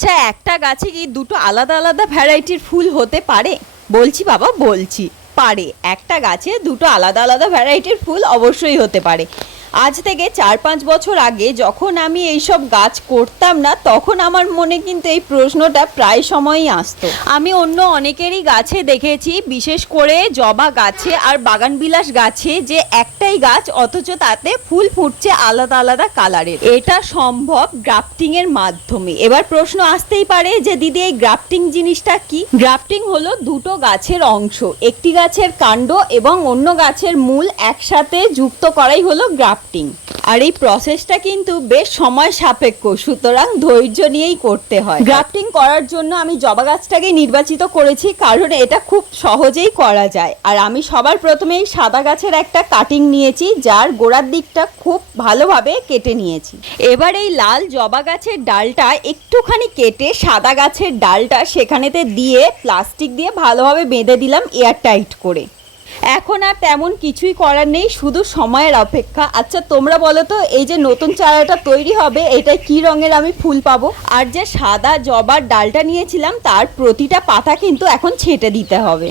আচ্ছা, একটা গাছে কি দুটো আলাদা আলাদা ভ্যারাইটির ফুল হতে পারে? বলছি বাবা, বলছি পারে। একটা গাছে দুটো আলাদা আলাদা ভ্যারাইটির ফুল অবশ্যই হতে পারে। আজ থেকে 4-5 বছর আগে যখন আমি এইসব গাছ করতাম না, তখন আমার মনে কিন্তু এই প্রশ্নটা প্রায় সময়ই আসতো। আমি অন্য অনেকেরই গাছে দেখেছি, বিশেষ করে জবা গাছে আর বাগানবিলাস গাছে, যে একটাই গাছ অথচ তাতে ফুল ফুটছে আলাদা আলাদা কালারের। এটা সম্ভব গ্রাফটিং এর মাধ্যমে। এবার প্রশ্ন আসতেই পারে যে দিদি, এই গ্রাফটিং জিনিসটা কি? গ্রাফটিং হলো দুটো গাছের অংশ, একটি গাছের কাণ্ড এবং অন্য গাছের মূল একসাথে যুক্ত করাই হলো গ্রাফটিং। আর এই প্রসেসটা কিন্তু বেশ সময় সাপেক্ষ, সুতরাং ধৈর্য নিয়েই করতে হয়। গ্রাফটিং করার জন্য আমি জবা গাছটাকে নির্বাচিত করেছি, কারণ এটা খুব সহজেই করা যায়। আর আমি সবার প্রথমেই সাদা গাছের একটা কাটিং নিয়েছি, যার গোড়ার দিকটা খুব ভালোভাবে কেটে নিয়েছি। এবার এই লাল জবা গাছের ডালটা একটুখানি কেটে সাদা গাছের ডালটা সেখানেতে দিয়ে প্লাস্টিক দিয়ে ভালোভাবে বেঁধে দিলাম এয়ার টাইট করে। এখন আর তেমন কিছুই করার নেই, শুধু সময়ের অপেক্ষা। আচ্ছা তোমরা বলো তো, এই যে নতুন চারাটা তৈরি হবে, এটা কি রঙের আমি ফুল পাবো? আর যে সাদা জবার ডালটা নিয়েছিলাম, তার প্রতিটা পাতা কিন্তু এখন ছেঁটে দিতে হবে।